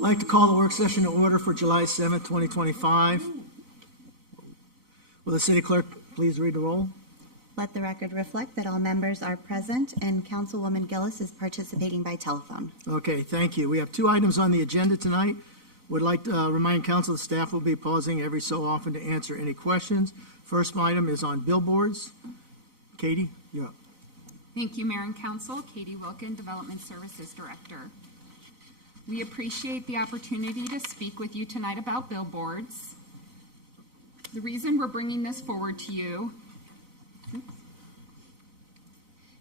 I'd like to call the work session to order for July 7th, 2025. Will the city clerk please read the roll? Let the record reflect that all members are present and Councilwoman Gillis is participating by telephone. Okay, thank you. We have two items on the agenda tonight. Would like to remind council the staff will be pausing every so often to answer any questions. First item is on billboards. Katie, you're up. Thank you, Mayor and Council. Katie Wilkin, Development Services Director. We appreciate the opportunity to speak with you tonight about billboards. The reason we're bringing this forward to you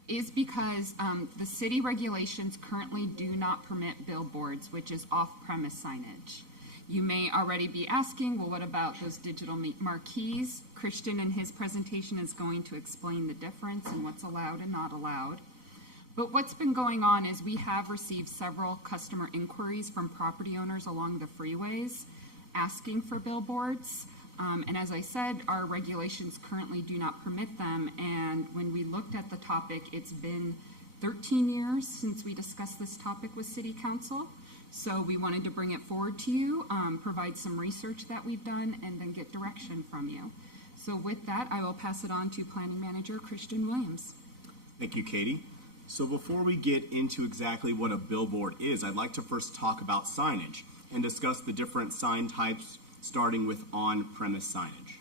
is because the city regulations currently do not permit billboards, which is off-premise signage. You may already be asking, well, what about those digital marquees? Christian in his presentation is going to explain the difference and what's allowed and not allowed. But what's been going on is we have received several customer inquiries from property owners along the freeways asking for billboards. And as I said, our regulations currently do not permit them. And when we looked at the topic, it's been 13 years since we discussed this topic with City Council. So we wanted to bring it forward to you, provide some research that we've done, and then get direction from you. So with that, I will pass it on to Planning Manager Christian Williams. Thank you, Katie. So before we get into exactly what a billboard is, I'd like to first talk about signage and discuss the different sign types, starting with on-premise signage.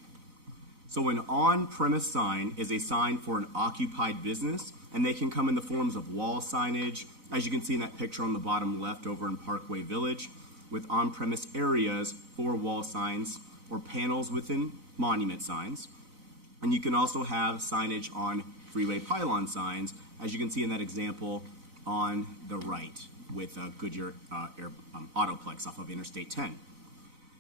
So an on-premise sign is a sign for an occupied business, and they can come in the forms of wall signage, as you can see in that picture on the bottom left over in Parkway Village, with on-premise areas for wall signs or panels within monument signs. And you can also have signage on freeway pylon signs, as you can see in that example on the right with Goodyear Autoplex off of Interstate 10.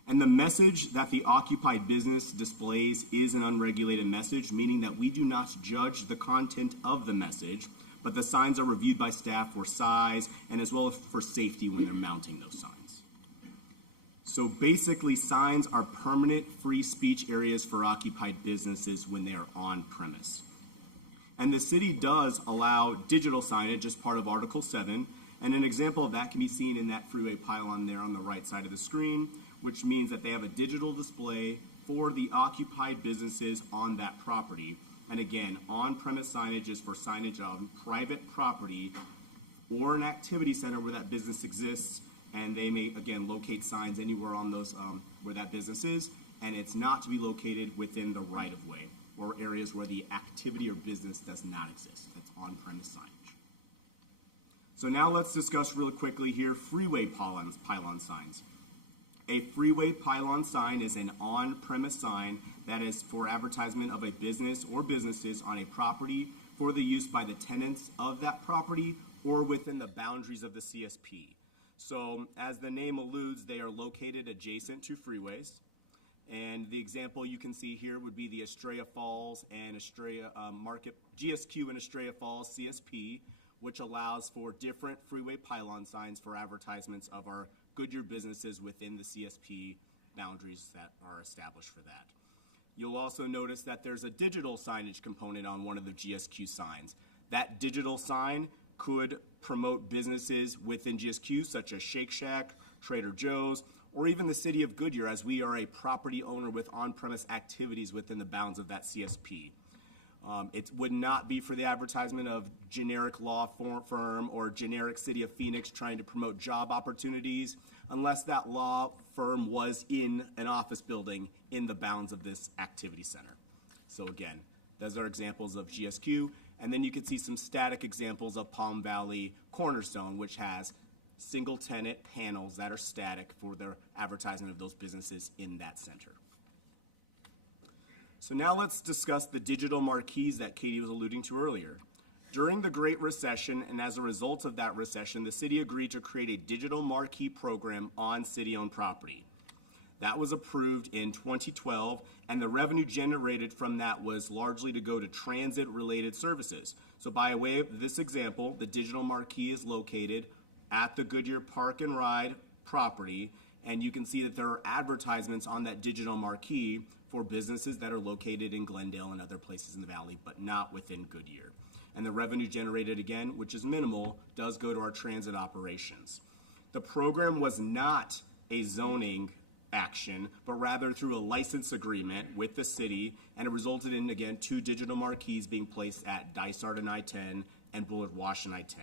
And the message that the occupied business displays is an unregulated message, meaning that we do not judge the content of the message, but the signs are reviewed by staff for size and as well as for safety when they're mounting those signs. So basically, signs are permanent free speech areas for occupied businesses when they are on premise. And the city does allow digital signage as part of Article 7, and an example of that can be seen in that freeway pylon there on the right side of the screen, which means that they have a digital display for the occupied businesses on that property. And again, on-premise signage is for signage on private property or an activity center where that business exists, and they may, again, locate signs anywhere on those where that business is, and it's not to be located within the right-of-way or areas where the activity or business does not exist. That's on-premise signage. So now let's discuss really quickly here freeway pylon signs. A freeway pylon sign is an on-premise sign that is for advertisement of a business or businesses on a property for the use by the tenants of that property or within the boundaries of the CSP. So as the name alludes, they are located adjacent to freeways. And the example you can see here would be the Estrella Falls and Estrella Market, GSQ and Estrella Falls CSP, which allows for different freeway pylon signs for advertisements of our Goodyear businesses within the CSP boundaries that are established for that. You'll also notice that there's a digital signage component on one of the GSQ signs. That digital sign could promote businesses within GSQ such as Shake Shack, Trader Joe's, or even the city of Goodyear, as we are a property owner with on-premise activities within the bounds of that CSP. It would not be for the advertisement of generic law firm or generic city of Phoenix trying to promote job opportunities unless that law firm was in an office building in the bounds of this activity center. So again, those are examples of GSQ. And then you can see some static examples of Palm Valley Cornerstone, which has single tenant panels that are static for their advertisement of those businesses in that center. So now let's discuss the digital marquees that Katie was alluding to earlier. During the Great Recession, and as a result of that recession, the city agreed to create a digital marquee program on city-owned property. That was approved in 2012, and the revenue generated from that was largely to go to transit-related services. So by way of this example, the digital marquee is located at the Goodyear Park and Ride property, and you can see that there are advertisements on that digital marquee for businesses that are located in Glendale and other places in the valley, but not within Goodyear. And the revenue generated, again, which is minimal, does go to our transit operations. The program was not a zoning action, but rather through a license agreement with the city, and it resulted in, again, 2 digital marquees being placed at Dysart and I-10 and Bullard Wash and I-10.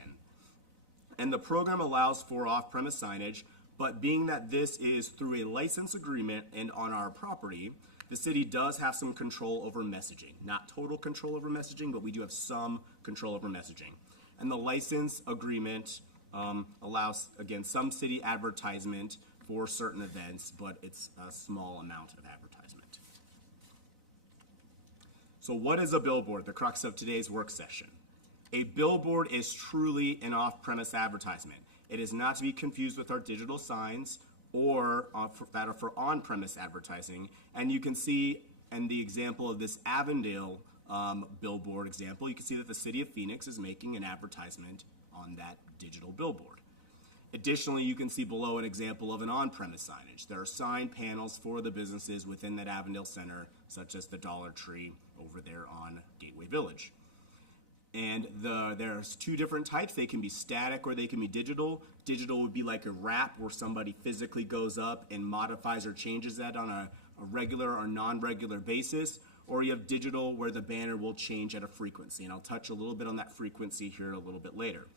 And the program allows for off-premise signage, but being that this is through a license agreement and on our property, the city does have some control over messaging. Not total control over messaging, but we do have some control over messaging. And the license agreement allows, again, some city advertisement for certain events, but it's a small amount of advertisement. So what is a billboard? The crux of today's work session. A billboard is truly an off-premise advertisement. It is not to be confused with our digital signs or that are for on-premise advertising. And you can see in the example of this Avondale billboard example, you can see that the city of Phoenix is making an advertisement on that digital billboard. Additionally, you can see below an example of an on-premise signage. There are sign panels for the businesses within that Avondale Center, such as the Dollar Tree over there on Gateway Village. And there's 2 different types. They can be static or they can be digital. Digital would be like a wrap where somebody physically goes up and modifies or changes that on a regular or non-regular basis. Or you have digital where the banner will change at a frequency. And I'll touch a little bit on that frequency here a little bit later.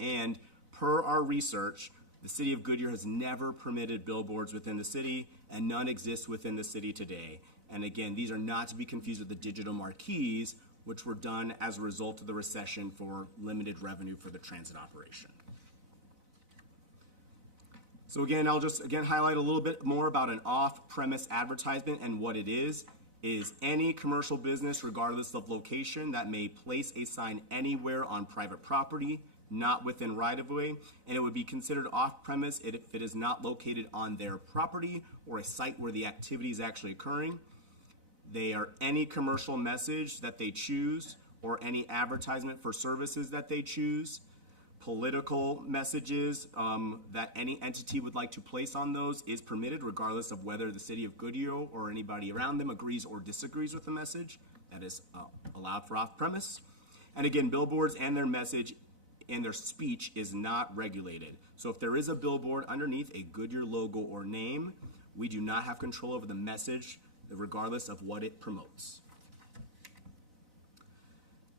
And per our research, the city of Goodyear has never permitted billboards within the city, and none exist within the city today. And again, these are not to be confused with the digital marquees, which were done as a result of the recession for limited revenue for the transit operation. So again, I'll just highlight a little bit more about an off-premise advertisement and what it is any commercial business, regardless of location, that may place a sign anywhere on private property, not within right-of-way, and it would be considered off-premise if it is not located on their property or a site where the activity is actually occurring. They are any commercial message that they choose or any advertisement for services that they choose. Political messages that any entity would like to place on those is permitted, regardless of whether the city of Goodyear or anybody around them agrees or disagrees with the message. That is allowed for off-premise. And again, billboards and their message and their speech is not regulated. So if there is a billboard underneath a Goodyear logo or name, we do not have control over the message, regardless of what it promotes.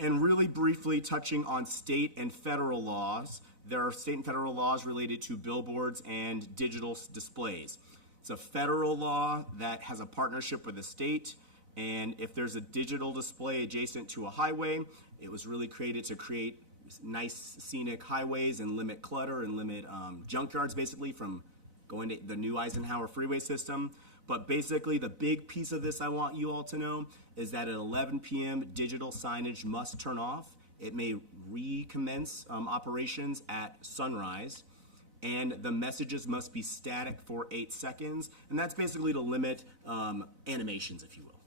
And really briefly touching on state and federal laws, there are state and federal laws related to billboards and digital displays. It's a federal law that has a partnership with the state, and if there's a digital display adjacent to a highway, it was really created to create nice scenic highways and limit clutter and limit junkyards basically from going to the new Eisenhower freeway system. But basically the big piece of this I want you all to know is that at 11 p.m. digital signage must turn off. It may recommence operations at sunrise, and the messages must be static for 8 seconds, and that's basically to limit animations, if you will.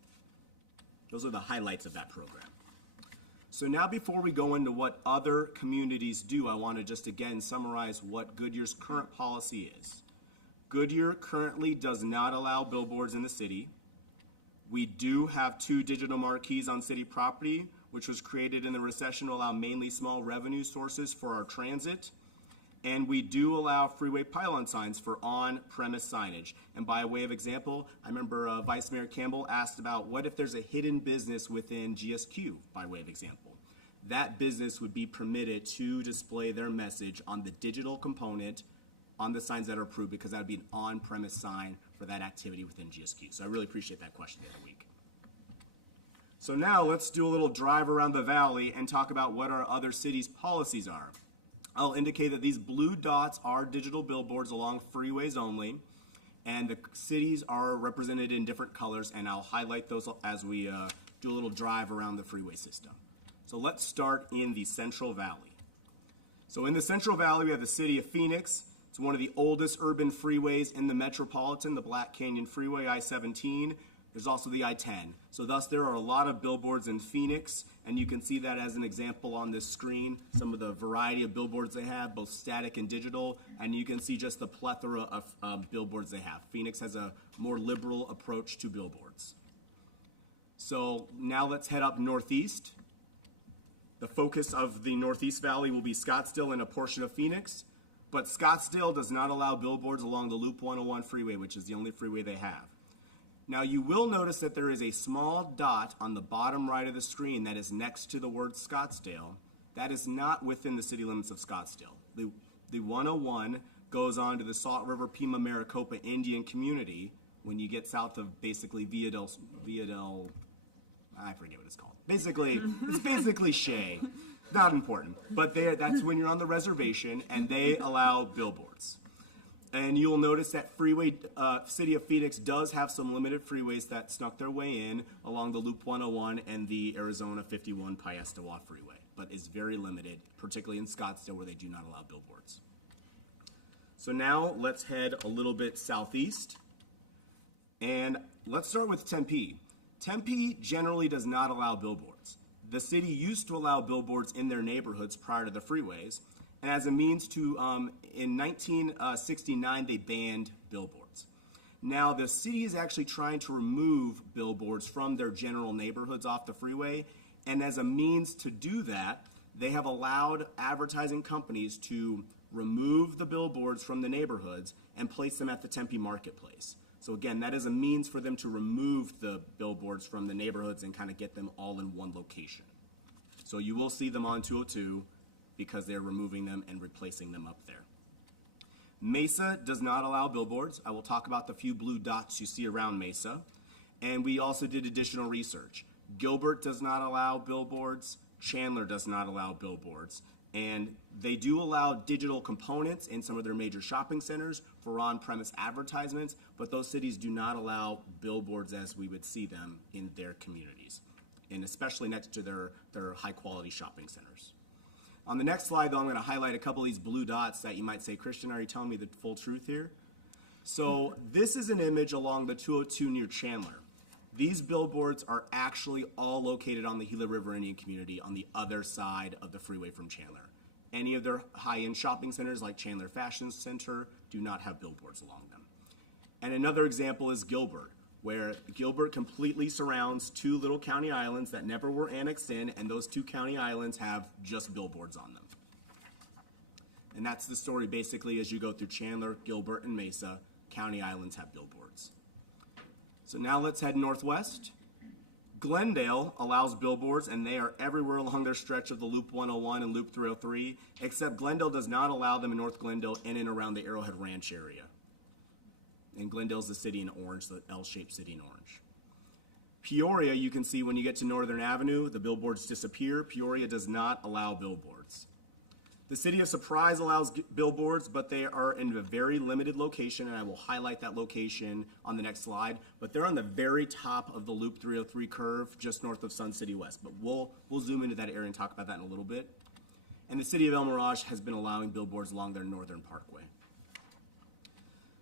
Those are the highlights of that program. So now before we go into what other communities do, I want to just again summarize what Goodyear's current policy is. Goodyear currently does not allow billboards in the city. We do have 2 digital marquees on city property, which was created in the recession to allow mainly small revenue sources for our transit. And we do allow freeway pylon signs for on-premise signage. And by way of example, I remember Vice Mayor Campbell asked about what if there's a hidden business within GSQ, by way of example. That business would be permitted to display their message on the digital component on the signs that are approved, because that would be an on-premise sign for that activity within GSQ. So I really appreciate that question the other week. So now let's do a little drive around the valley and talk about what our other cities' policies are. I'll indicate that these blue dots are digital billboards along freeways only, and the cities are represented in different colors, and I'll highlight those as we do a little drive around the freeway system. So let's start in the Central Valley. So in the Central Valley, we have the city of Phoenix. It's one of the oldest urban freeways in the metropolitan, the Black Canyon Freeway, I-17. There's also the I-10. So thus there are a lot of billboards in Phoenix, and you can see that as an example on this screen, some of the variety of billboards they have, both static and digital, and you can see just the plethora of billboards they have. Phoenix has a more liberal approach to billboards. So now let's head up northeast. The focus of the Northeast Valley will be Scottsdale and a portion of Phoenix. But Scottsdale does not allow billboards along the Loop 101 freeway, which is the only freeway they have. Now, you will notice that there is a small dot on the bottom right of the screen that is next to the word Scottsdale. That is not within the city limits of Scottsdale. The 101 goes on to the Salt River Pima Maricopa Indian community when you get south of basically Via del, I forget what it's called. Basically, it's basically Shea. Not important. But that's when you're on the reservation, and they allow billboards. And you'll notice that City of Phoenix does have some limited freeways that snuck their way in along the Loop 101 and the Arizona 51 Piestewa Freeway, but is very limited, particularly in Scottsdale where they do not allow billboards. So now let's head a little bit southeast, and let's start with Tempe. Tempe generally does not allow billboards. The city used to allow billboards in their neighborhoods prior to the freeways, and as a means to, in 1969, they banned billboards. Now, the city is actually trying to remove billboards from their general neighborhoods off the freeway, and as a means to do that, they have allowed advertising companies to remove the billboards from the neighborhoods and place them at the Tempe marketplace. So again, that is a means for them to remove the billboards from the neighborhoods and kind of get them all in one location. So you will see them on 202 because they're removing them and replacing them up there. Mesa does not allow billboards. I will talk about the few blue dots you see around Mesa. And we also did additional research. Gilbert does not allow billboards. Chandler does not allow billboards. And they do allow digital components in some of their major shopping centers for on-premise advertisements, but those cities do not allow billboards as we would see them in their communities, and especially next to their high-quality shopping centers. On the next slide, though, I'm going to highlight a couple of these blue dots that you might say, Christian, are you telling me the full truth here? So this is an image along the 202 near Chandler. These billboards are actually all located on the Gila River Indian community on the other side of the freeway from Chandler. Any of their high-end shopping centers like Chandler Fashion Center do not have billboards along them. And another example is Gilbert, where Gilbert completely surrounds two little county islands that never were annexed in, and those two county islands have just billboards on them. And that's the story basically as you go through Chandler, Gilbert, and Mesa, county islands have billboards. So now let's head northwest. Glendale allows billboards, and they are everywhere along their stretch of the Loop 101 and Loop 303, except Glendale does not allow them in North Glendale in and around the Arrowhead Ranch area. And Glendale's the city in orange, the L-shaped city in orange. Peoria, you can see when you get to Northern Avenue, the billboards disappear. Peoria does not allow billboards. The city of Surprise allows billboards, but they are in a very limited location, and I will highlight that location on the next slide. But they're on the very top of the Loop 303 curve, just north of Sun City West. But we'll zoom into that area and talk about that in a little bit. And the city of El Mirage has been allowing billboards along their northern parkway.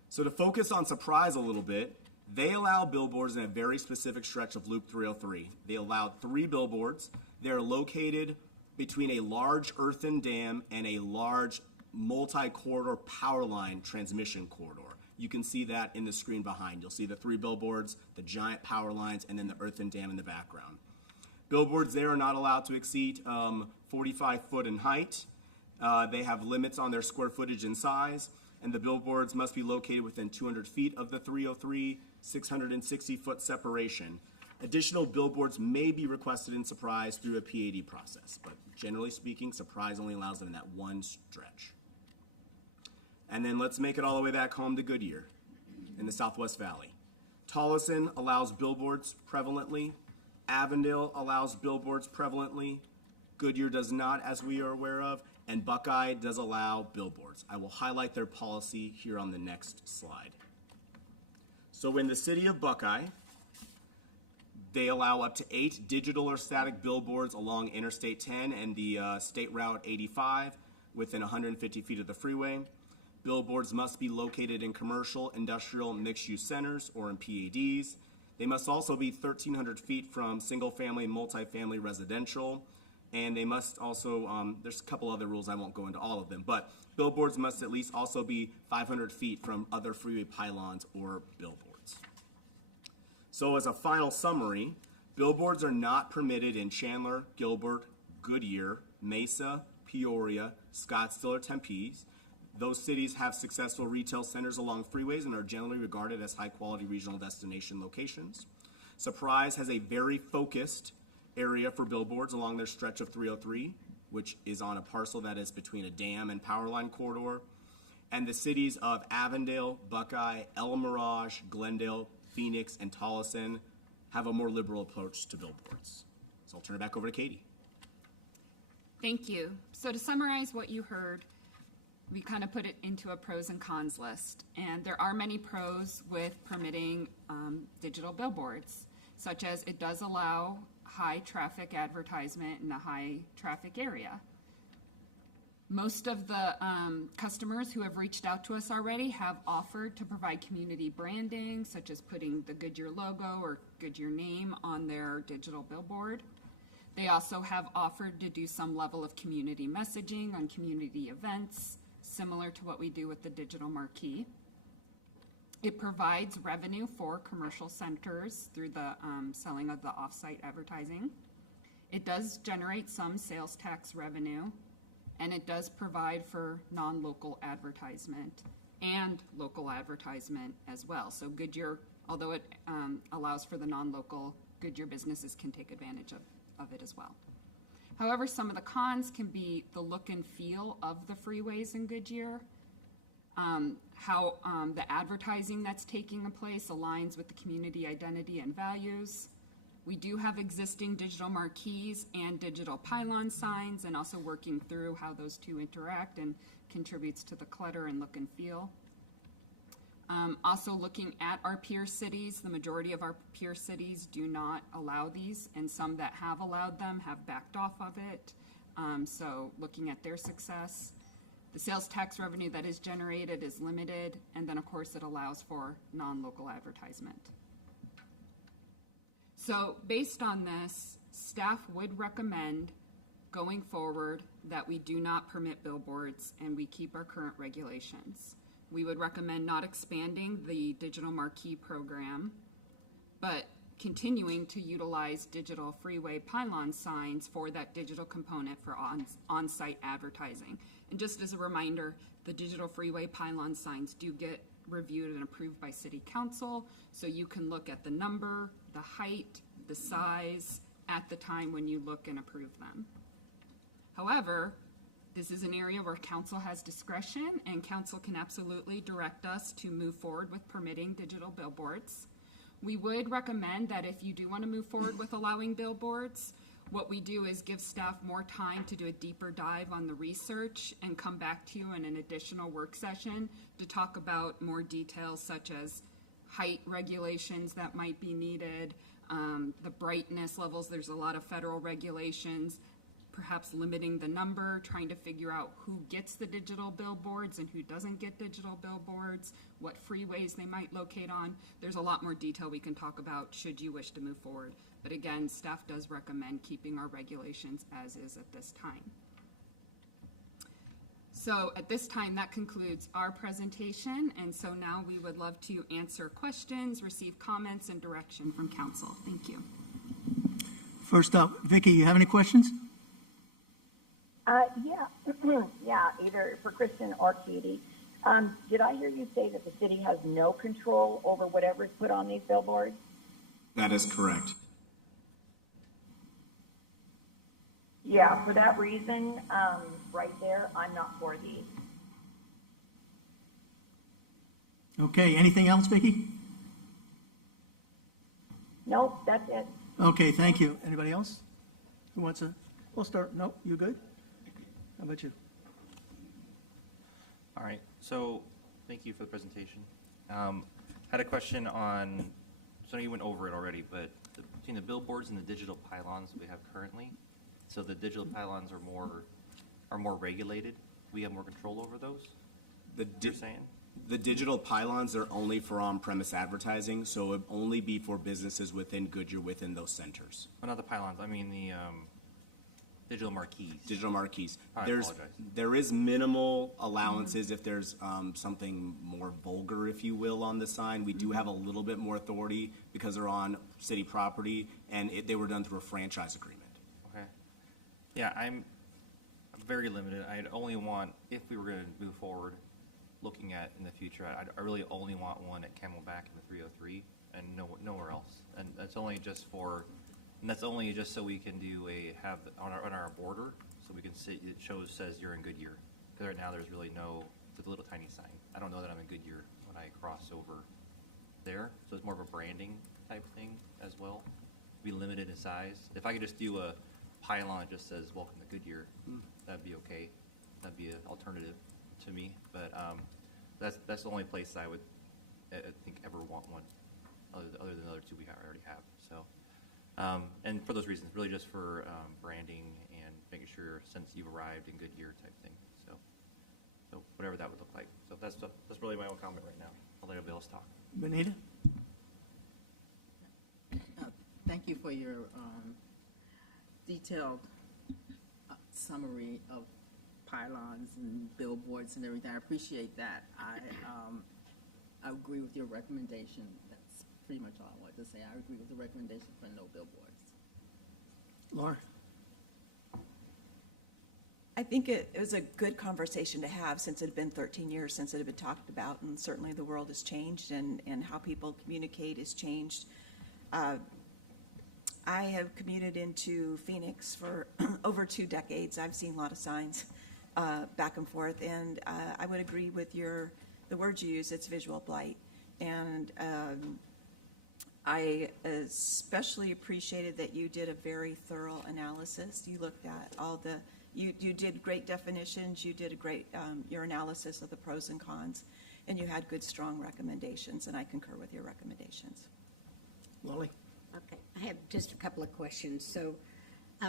So to focus on Surprise a little bit, they allow billboards in a very specific stretch of Loop 303. They allowed 3 billboards. They're located between a large earthen dam and a large multi-corridor power line transmission corridor. You can see that in the screen behind. You'll see the 3 billboards, the giant power lines, and then the earthen dam in the background. Billboards there are not allowed to exceed 45 foot in height. They have limits on their square footage and size, and the billboards must be located within 200 feet of the 303, 660-foot separation. Additional billboards may be requested in Surprise through a PAD process, but generally speaking, Surprise only allows them in that one stretch. And then let's make it all the way back home to Goodyear in the Southwest Valley. Tolleson allows billboards prevalently. Avondale allows billboards prevalently. Goodyear does not, as we are aware of, and Buckeye does allow billboards. I will highlight their policy here on the next slide. So in the city of Buckeye, they allow up to 8 digital or static billboards along Interstate 10 and the State Route 85 within 150 feet of the freeway. Billboards must be located in commercial, industrial, mixed-use centers or in PADs. They must also be 1,300 feet from single-family and multifamily residential. And they must also, there's a couple other rules, I won't go into all of them, but billboards must at least also be 500 feet from other freeway pylons or billboards. So as a final summary, billboards are not permitted in Chandler, Gilbert, Goodyear, Mesa, Peoria, Scottsdale, or Tempe. Those cities have successful retail centers along freeways and are generally regarded as high-quality regional destination locations. Surprise has a very focused area for billboards along their stretch of 303, which is on a parcel that is between a dam and power line corridor. And the cities of Avondale, Buckeye, El Mirage, Glendale, Phoenix, and Tolleson have a more liberal approach to billboards. So I'll turn it back over to Katie. Thank you. So to summarize what you heard, we kind of put it into a pros and cons list. And there are many pros with permitting digital billboards, such as it does allow high traffic advertisement in a high traffic area. Most of the customers who have reached out to us already have offered to provide community branding, such as putting the Goodyear logo or Goodyear name on their digital billboard. They also have offered to do some level of community messaging on community events, similar to what we do with the digital marquee. It provides revenue for commercial centers through the selling of the off-site advertising. It does generate some sales tax revenue, and it does provide for non-local advertisement and local advertisement as well. So Goodyear, although it allows for the non-local, Goodyear businesses can take advantage of it as well. However, some of the cons can be the look and feel of the freeways in Goodyear, how the advertising that's taking place aligns with the community identity and values. We do have existing digital marquees and digital pylon signs, and also working through how those two interact and contributes to the clutter and look and feel. Also looking at our peer cities, the majority of our peer cities do not allow these, and some that have allowed them have backed off of it. So looking at their success. The sales tax revenue that is generated is limited, and then of course it allows for non-local advertisement. So based on this, staff would recommend going forward that we do not permit billboards and we keep our current regulations. We would recommend not expanding the digital marquee program, but continuing to utilize digital freeway pylon signs for that digital component for on-site advertising. And just as a reminder, the digital freeway pylon signs do get reviewed and approved by City Council, so you can look at the number, the height, the size at the time when you look and approve them. However, this is an area where council has discretion, and council can absolutely direct us to move forward with permitting digital billboards. We would recommend that if you do want to move forward with allowing billboards, what we do is give staff more time to do a deeper dive on the research and come back to you in an additional work session to talk about more details such as height regulations that might be needed, the brightness levels. There's a lot of federal regulations, perhaps limiting the number, trying to figure out who gets the digital billboards and who doesn't get digital billboards, what freeways they might locate on. There's a lot more detail we can talk about should you wish to move forward. But again, staff does recommend keeping our regulations as is at this time. So at this time, that concludes our presentation. And so now we would love to answer questions, receive comments, and direction from council. Thank you. First up, Vicki, you have any questions? Yeah, yeah, either for Kristen or Katie. Did I hear you say that the city has no control over whatever's put on these billboards? That is correct. Yeah, for that reason, right there, I'm not for these. Okay, anything else, Vicki? Nope, that's it. Okay, thank you. Anybody else? Who wants to? We'll start. Nope, you good? How about you? All right, so thank you for the presentation. Had a question on, so you went over it already, but between the billboards and the digital pylons we have currently, so the digital pylons are more regulated. We have more control over those. You're saying? The digital pylons are only for on-premise advertising, so it would only be for businesses within Goodyear within those centers. Oh, not the pylons. I mean the digital marquees. Digital marquees. I apologize. There is minimal allowances if there's something more vulgar, if you will, on the sign. We do have a little bit more authority because they're on city property, and they were done through a franchise agreement. Okay. Yeah, I'm very limited. I'd only want, if we were gonna move forward, looking at in the future, I really only want one at Camelback in the 303 and nowhere else. And that's only just so we can on our border, so we can see, says you're in Goodyear. Because right now there's really it's a little tiny sign. I don't know that I'm in Goodyear when I cross over there. So it's more of a branding type thing as well. Be limited in size. If I could just do a pylon that just says "Welcome to Goodyear," that'd be okay. That'd be an alternative to me. But that's the only place I would, I think, ever want one, other than the other two we already have. So, and for those reasons, really just for branding and making sure since you've arrived in Goodyear type thing. So whatever that would look like. So that's really my own comment right now. I'll let everybody else talk. Benita? Thank you for your detailed summary of pylons and billboards and everything. I appreciate that. I agree with your recommendation. That's pretty much all I wanted to say. I agree with the recommendation for no billboards. Laura? I think it was a good conversation to have, since it had been 13 years since it had been talked about, and certainly the world has changed and how people communicate has changed. I have commuted into Phoenix for over 2 decades. I've seen a lot of signs back and forth, and I would agree with the words you use. It's visual blight, and I especially appreciated that you did a very thorough analysis. You looked at you did great definitions. You did a great your analysis of the pros and cons, and you had good, strong recommendations, and I concur with your recommendations. Wally? Okay, I have just a couple of questions. So,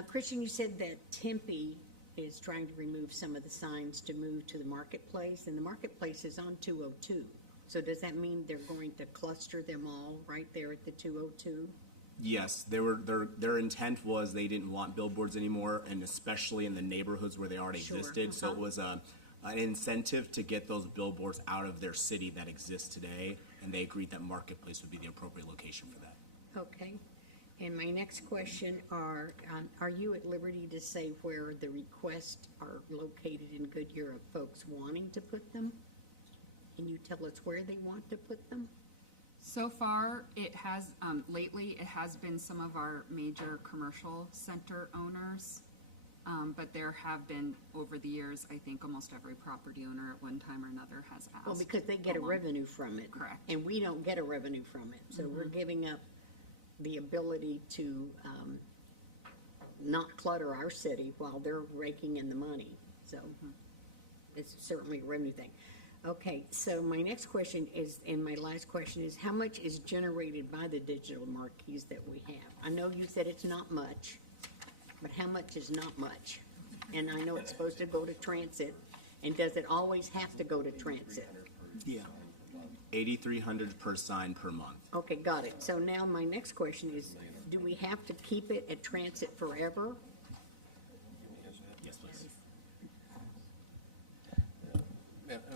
Christian, you said that Tempe is trying to remove some of the signs to move to the marketplace, and the marketplace is on 202. So does that mean they're going to cluster them all right there at the 202? Yes, their intent was they didn't want billboards anymore, and especially in the neighborhoods where they already Sure, existed. So it was an incentive to get those billboards out of their city that exists today, and they agreed that Marketplace would be the appropriate location for that. Okay. And my next question are you at liberty to say where the requests are located in Goodyear of folks wanting to put them? Can you tell us where they want to put them? So far, it has, lately, it has been some of our major commercial center owners. But there have been, over the years, I think almost every property owner at one time or another has asked. Well, because they get a along. revenue from it. Correct. And we don't get a revenue from it. So we're giving up the ability to not clutter our city while they're raking in the money. So it's certainly a revenue thing. Okay, so my next question is, and my last question is, how much is generated by the digital marquees that we have? I know you said it's not much, but how much is not much? And I know it's supposed to go to transit, and does it always have to go to transit? Yeah. 8,300 per sign per month. Okay, got it. So now my next question is, do we have to keep it at transit forever? Yes, please.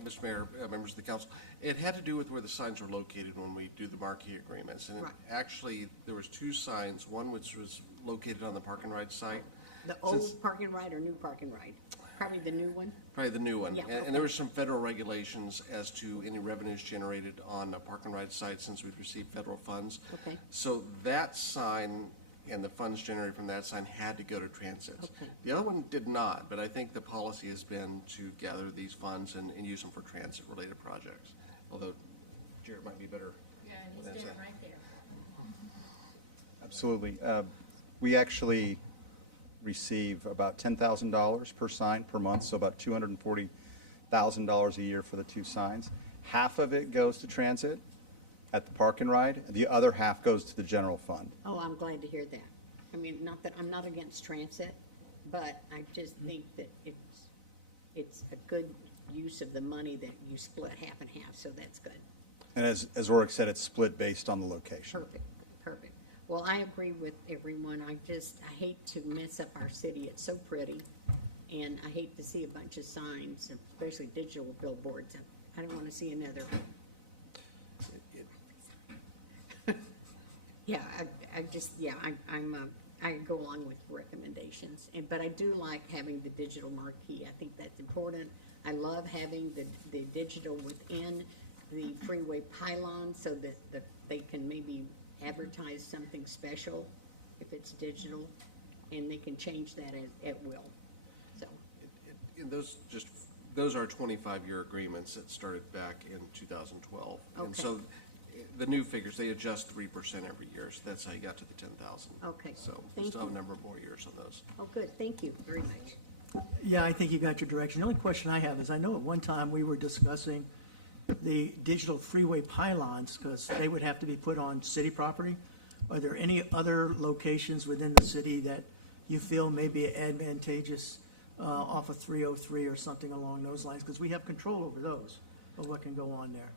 Mr. Mayor, members of the council, it had to do with where the signs were located when we do the marquee agreements. And Right. actually, there was 2 signs, one which was located on the Park and Ride site. The Since- old park and ride or new park and ride? Probably the new one? Probably the new one. Yeah, And okay. there were some federal regulations as to any revenues generated on the Park and Ride site since we've received federal funds. Okay. So that sign and the funds generated from that sign had to go to transit. Okay. The other one did not, but I think the policy has been to gather these funds and use them for transit-related projects. Although Jared might be better. Yeah, with that side. right there. Absolutely. We actually receive about $10,000 per sign per month, so about $240,000 a year for the 2 signs. Half of it goes to transit at the Park and Ride. The other half goes to the general fund. Oh, I'm glad to hear that. I mean, not that, I'm not against transit, but I just think that it's a good use of the money that you split half and half, so that's good. And as Oric said, it's split based on the location. Perfect, perfect. Well, I agree with everyone. I hate to mess up our city. It's so pretty. And I hate to see a bunch of signs, especially digital billboards. I don't want to see another. Yeah, I go along with recommendations, but I do like having the digital marquee. I think that's important. I love having the digital within the freeway pylon so that they can maybe advertise something special if it's digital, and they can change that at will. So, And those are 25-year agreements that started back in 2012. And Okay. so the new figures, they adjust 3% every year, so that's how you got to the 10,000. Okay. So we Thank still have a you. number of more years on those. oh, good, thank you very much. Yeah, I think you got your direction. The only question I have is, I know at one time we were discussing the digital freeway pylons, because they would have to be put on city property. Are there any other locations within the city that you feel may be advantageous off of 303 or something along those lines? Because we have control over those, of what can go on there.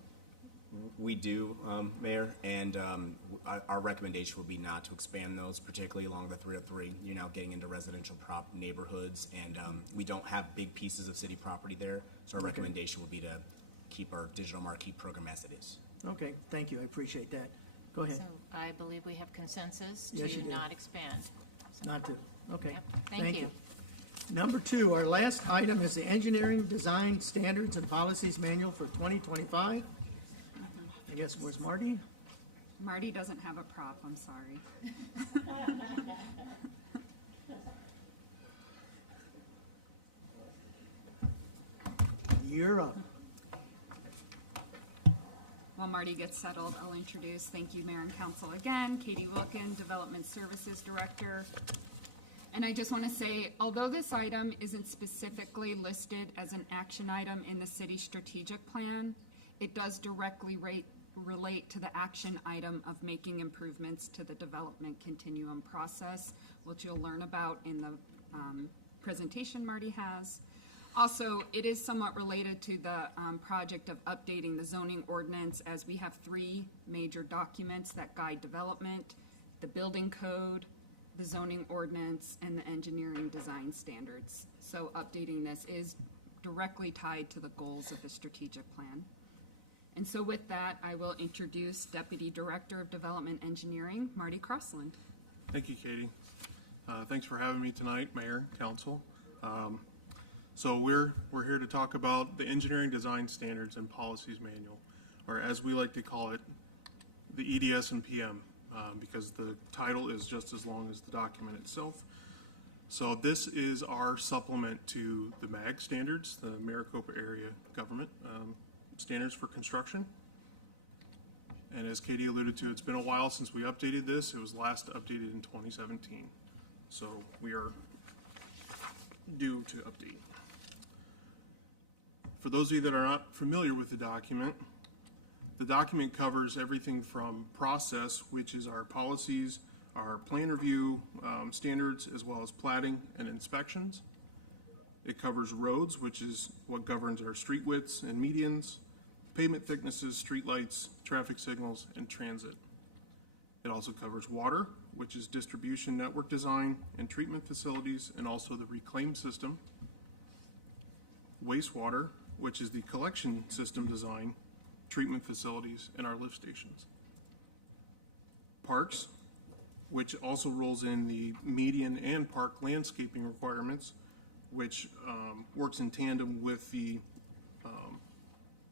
We do, Mayor, and our recommendation would be not to expand those, particularly along the 303. You're now getting into residential neighborhoods, and we don't have big pieces of city property there, so our recommendation would be to keep our digital marquee program as it is. Okay, thank you, I appreciate that. Go ahead. So I believe we have consensus Yes, you to do. not expand. Not to, okay. Yep, thank you. Number 2, our last item is the Engineering Design Standards and Policies Manual for 2025. I guess, where's Marty? Marty doesn't have a prop, I'm sorry. You're up. While Marty gets settled, I'll introduce, thank you, Mayor and Council again, Katie Wilkin, Development Services Director. And I just want to say, although this item isn't specifically listed as an action item in the city strategic plan, it does directly relate to the action item of making improvements to the development continuum process, which you'll learn about in the presentation Marty has. Also, it is somewhat related to the project of updating the zoning ordinance, as we have 3 major documents that guide development: the building code, the zoning ordinance, and the engineering design standards. So updating this is directly tied to the goals of the strategic plan. And so with that, I will introduce Deputy Director of Development Engineering, Marty Crossland. Thank you, Katie. Thanks for having me tonight, Mayor, Council. So we're here to talk about the Engineering Design Standards and Policies Manual, or as we like to call it, the EDS and PM, because the title is just as long as the document itself. So this is our supplement to the MAG standards, the Maricopa Area Government Standards for Construction. And as Katie alluded to, it's been a while since we updated this. It was last updated in 2017. So we are due to update. For those of you that are not familiar with the document covers everything from process, which is our policies, our plan review standards, as well as platting and inspections. It covers roads, which is what governs our street widths and medians, pavement thicknesses, street lights, traffic signals, and transit. It also covers water, which is distribution network design and treatment facilities, and also the reclaim system. Wastewater, which is the collection system design, treatment facilities, and our lift stations. Parks, which also rolls in the median and park landscaping requirements, which works in tandem with the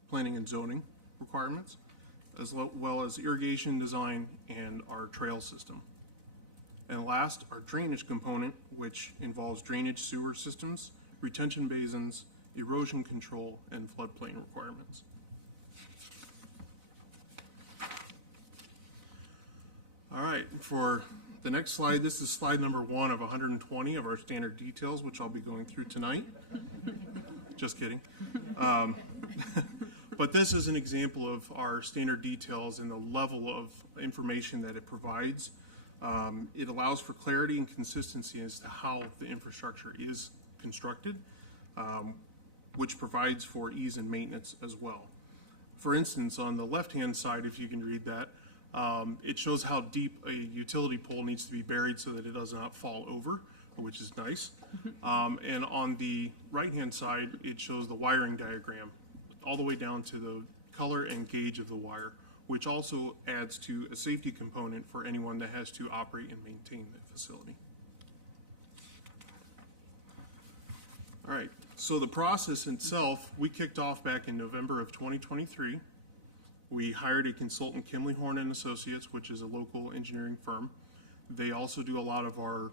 planning and zoning requirements, as well as irrigation design and our trail system. And last, our drainage component, which involves drainage sewer systems, retention basins, erosion control, and floodplain requirements. All right, for the next slide, this is slide number 1 of 120 of our standard details, which I'll be going through tonight. Just kidding. But this is an example of our standard details and the level of information that it provides. It allows for clarity and consistency as to how the infrastructure is constructed, which provides for ease and maintenance as well. For instance, on the left-hand side, if you can read that, it shows how deep a utility pole needs to be buried so that it does not fall over, which is nice. And on the right-hand side, it shows the wiring diagram all the way down to the color and gauge of the wire, which also adds to a safety component for anyone that has to operate and maintain the facility. All right, so the process itself, we kicked off back in November of 2023. We hired a consultant, Kimley Horn and Associates, which is a local engineering firm. They also do a lot of our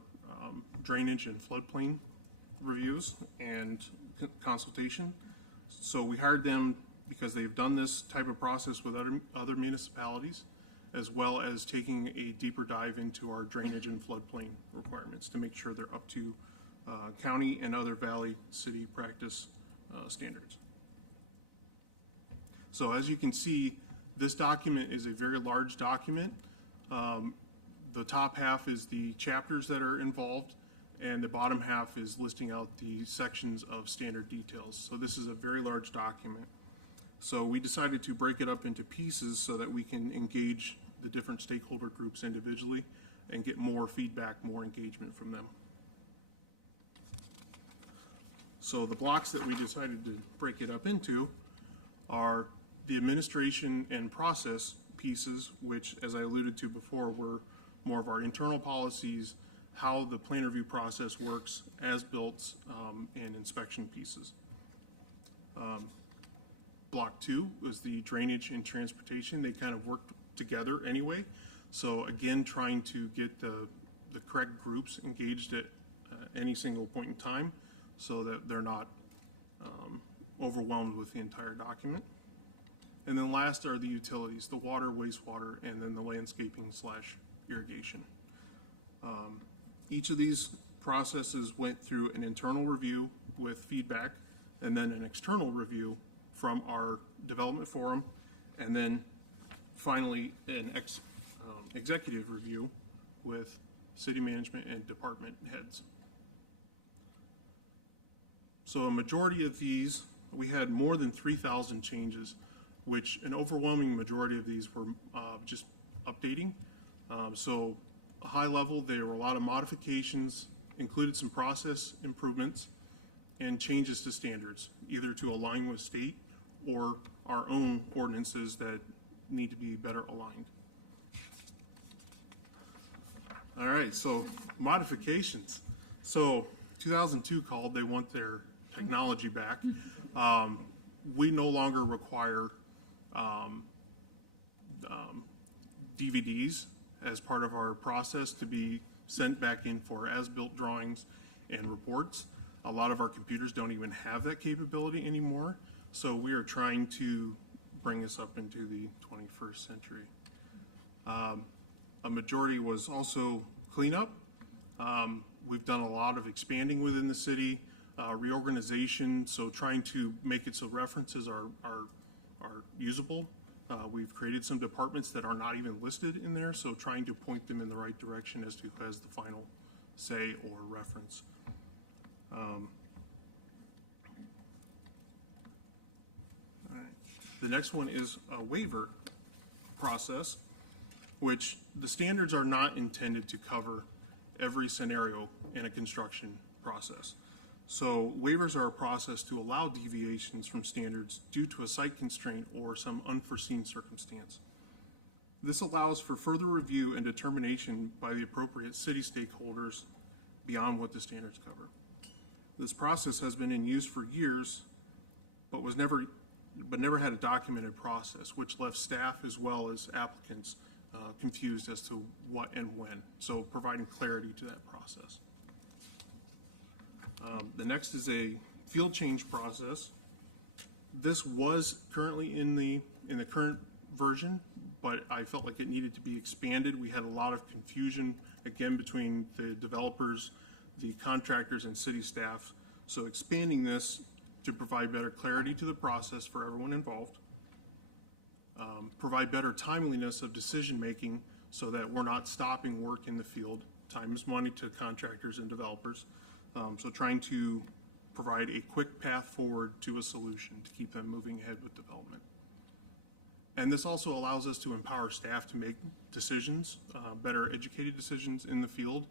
drainage and floodplain reviews and consultation. So we hired them because they've done this type of process with other municipalities, as well as taking a deeper dive into our drainage and floodplain requirements to make sure they're up to county and other valley city practice standards. So as you can see, this document is a very large document. The top half is the chapters that are involved, and the bottom half is listing out the sections of standard details. So this is a very large document. So we decided to break it up into pieces so that we can engage the different stakeholder groups individually and get more feedback, more engagement from them. So the blocks that we decided to break it up into are the administration and process pieces, which, as I alluded to before, were more of our internal policies, how the plan review process works, as-built, and inspection pieces. Block 2 was the drainage and transportation. They kind of worked together anyway. So again, trying to get the correct groups engaged at any single point in time so that they're not overwhelmed with the entire document. And then last are the utilities, the water, wastewater, and then the landscaping / irrigation. Each of these processes went through an internal review with feedback, and then an external review from our development forum, and then finally an executive review with city management and department heads. So a majority of these, we had more than 3,000 changes, which an overwhelming majority of these were just updating. So a high level, there were a lot of modifications, included some process improvements, and changes to standards, either to align with state or our own ordinances that need to be better aligned. All right, so modifications. So 2002 called, they want their technology back. We no longer require DVDs as part of our process to be sent back in for as-built drawings and reports. A lot of our computers don't even have that capability anymore, so we are trying to bring this up into the 21st century. A majority was also cleanup. We've done a lot of expanding within the city, reorganization, so trying to make it so references are usable. We've created some departments that are not even listed in there, so trying to point them in the right direction as to who has the final say or reference. All right. The next one is a waiver process, which the standards are not intended to cover every scenario in a construction process. So waivers are a process to allow deviations from standards due to a site constraint or some unforeseen circumstance. This allows for further review and determination by the appropriate city stakeholders beyond what the standards cover. This process has been in use for years, but never had a documented process, which left staff as well as applicants confused as to what and when. So providing clarity to that process. The next is a field change process. This was currently in the current version, but I felt like it needed to be expanded. We had a lot of confusion, again, between the developers, the contractors, and city staff. So expanding this to provide better clarity to the process for everyone involved, provide better timeliness of decision-making so that we're not stopping work in the field. Time is money to contractors and developers. So trying to provide a quick path forward to a solution to keep them moving ahead with development. And this also allows us to empower staff to make decisions, better educated decisions in the field,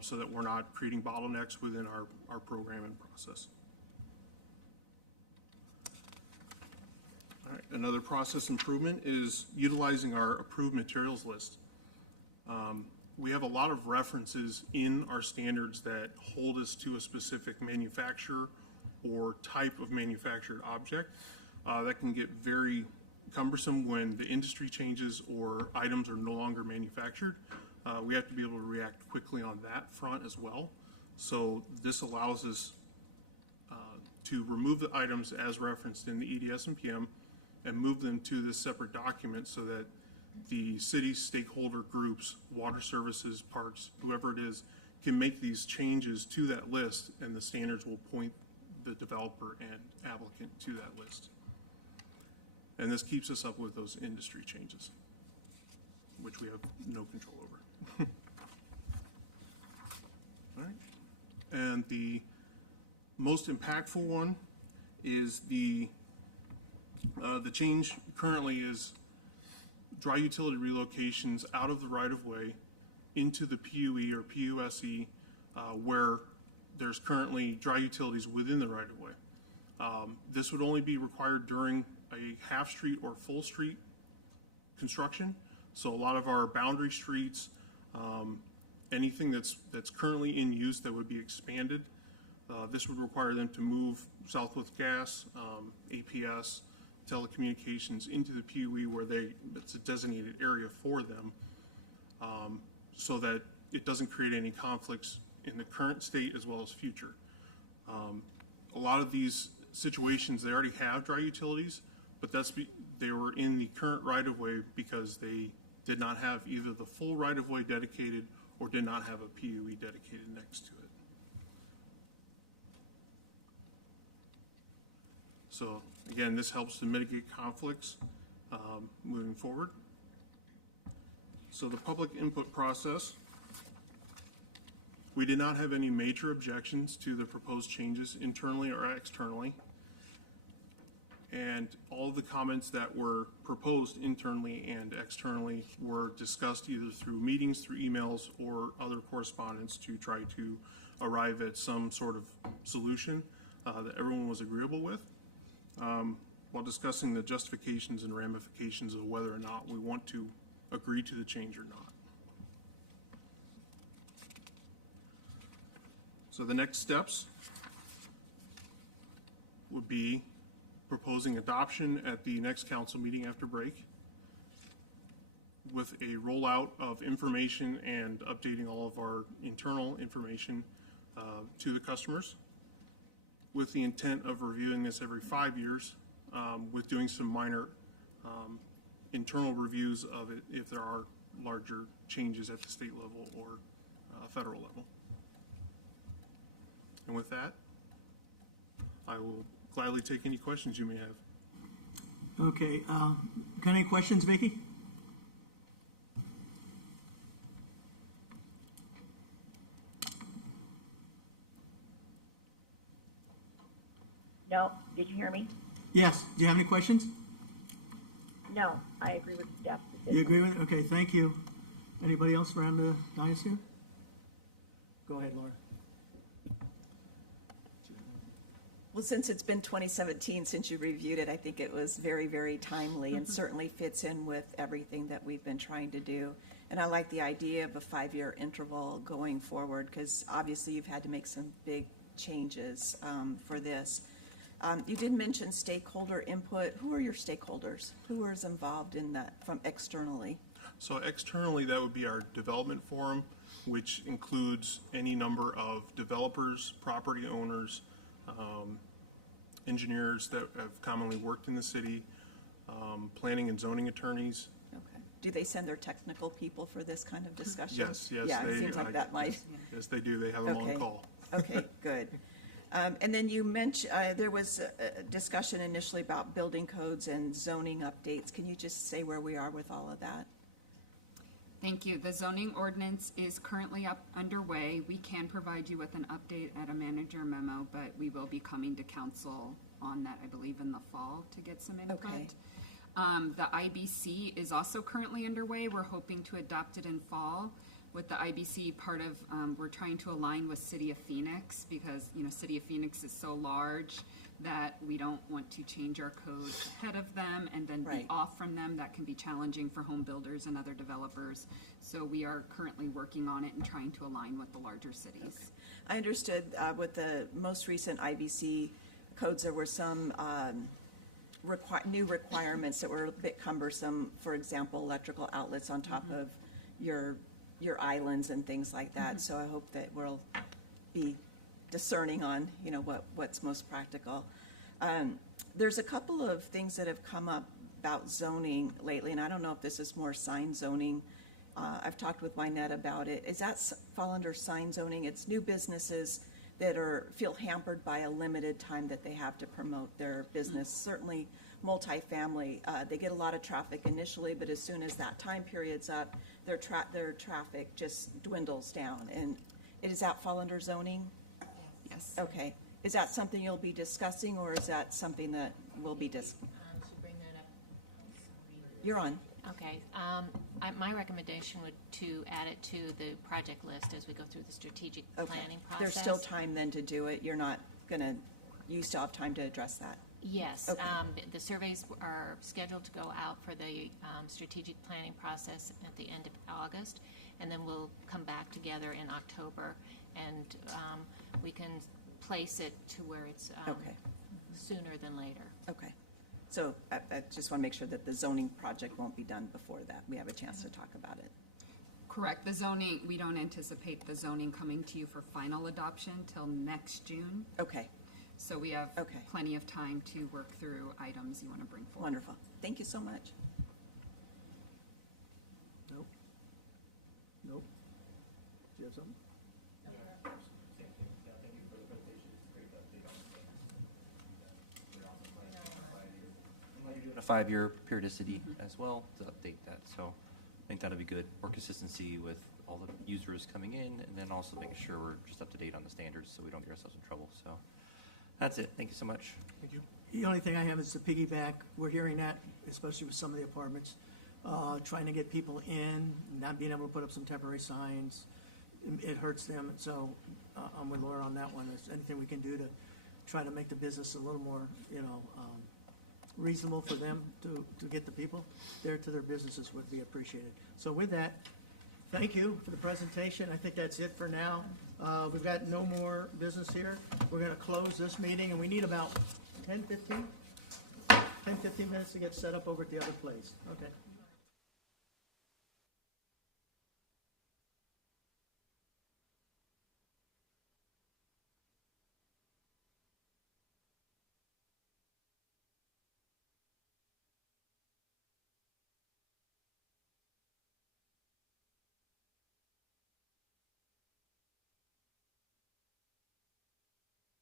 so that we're not creating bottlenecks within our program and process. All right. Another process improvement is utilizing our approved materials list. We have a lot of references in our standards that hold us to a specific manufacturer or type of manufactured object. That can get very cumbersome when the industry changes or items are no longer manufactured. We have to be able to react quickly on that front as well. So this allows us to remove the items as referenced in the EDS and PM and move them to this separate document so that the city stakeholder groups, water services, parks, whoever it is, can make these changes to that list, and the standards will point the developer and applicant to that list. And this keeps us up with those industry changes, which we have no control over. All right. And the most impactful one is the change currently is dry utility relocations out of the right-of-way into the PUE or PUSE where there's currently dry utilities within the right-of-way. This would only be required during a half-street or full-street construction. So a lot of our boundary streets, anything that's currently in use that would be expanded, this would require them to move Southwest Gas, APS, telecommunications into the PUE where it's a designated area for them, so that it doesn't create any conflicts in the current state as well as future. A lot of these situations, they already have dry utilities, but they were in the current right-of-way because they did not have either the full right-of-way dedicated or did not have a PUE dedicated next to it. So again, this helps to mitigate conflicts moving forward. So the public input process, we did not have any major objections to the proposed changes internally or externally. And all of the comments that were proposed internally and externally were discussed either through meetings, through emails, or other correspondence to try to arrive at some sort of solution that everyone was agreeable with, while discussing the justifications and ramifications of whether or not we want to agree to the change or not. So the next steps would be proposing adoption at the next council meeting after break with a rollout of information and updating all of our internal information to the customers, with the intent of reviewing this every 5 years, with doing some minor internal reviews of it if there are larger changes at the state level or federal level. And with that, I will gladly take any questions you may have. Okay, got any questions, Vicki? No, did you hear me? Yes, do you have any questions? No, I agree with the staff's decision. You agree with it? Okay, thank you. Anybody else around the dais here? Go ahead, Laura. Well, since it's been 2017 since you reviewed it, I think it was very, very timely and certainly fits in with everything that we've been trying to do. And I like the idea of a 5-year interval going forward because obviously you've had to make some big changes for this. You did mention stakeholder input. Who are your stakeholders? Who is involved in that from externally? So externally, that would be our development forum, which includes any number of developers, property owners, engineers that have commonly worked in the city, planning and zoning attorneys. Okay. Do they send their technical people for this kind of discussion? Yes. Yeah, it seems like that might. Yes, they do. They have them on call. Okay, good. And then you mentioned, there was a discussion initially about building codes and zoning updates. Can you just say where we are with all of that? Thank you. The zoning ordinance is currently underway. We can provide you with an update at a manager memo, but we will be coming to council on that, I believe, in the fall to get some input. Okay. The IBC is also currently underway. We're hoping to adopt it in fall. With the IBC, part of, we're trying to align with City of Phoenix because, City of Phoenix is so large that we don't want to change our code ahead of them and then be Right. off from them. That can be challenging for home builders and other developers. So we are currently working on it and trying to align with the larger cities. I understood with the most recent IBC codes, there were some new requirements that were a bit cumbersome. For example, electrical outlets on top of your islands and things like that. So I hope that we'll be discerning on, you know, what's most practical. There's a couple of things that have come up about zoning lately, and I don't know if this is more sign zoning. I've talked with Wynette about it. Is that fall under sign zoning? It's new businesses that feel hampered by a limited time that they have to promote their business. Certainly multifamily, they get a lot of traffic initially, but as soon as that time period's up, their traffic just dwindles down. And does that fall under zoning? Yes. Okay. Is that something you'll be discussing, or is that something that will be Should bring that up. You're on. Okay, my recommendation would to add it to the project list as we go through the strategic Okay. planning process. There's still time then to do it. You're not gonna, you still have time to address that. Yes, Okay. the surveys are scheduled to go out for the strategic planning process at the end of August, and then we'll come back together in October, and we can place it to where it's Okay. sooner than later. Okay. So I just want to make sure that the zoning project won't be done before that. We have a chance to talk about it. Correct. The zoning, we don't anticipate the zoning coming to you for final adoption till next June. Okay. So we have Okay. plenty of time to work through items you want to bring forward. Wonderful. Thank you so much. Nope. Nope. Do you have something? A 5-year periodicity as well to update that. So I think that'll be good. More consistency with all the users coming in, and then also making sure we're just up to date on the standards so we don't get ourselves in trouble. So that's it. Thank you so much. Thank you. The only thing I have is to piggyback. We're hearing that, especially with some of the apartments, trying to get people in, not being able to put up some temporary signs. It hurts them. So I'm with Laura on that one. Is anything we can do to try to make the business a little more, reasonable for them to get the people there to their businesses would be appreciated. So with that, thank you for the presentation. I think that's it for now. We've got no more business here. We're going to close this meeting, and we need about 10, 15 minutes to get set up over at the other place. Okay.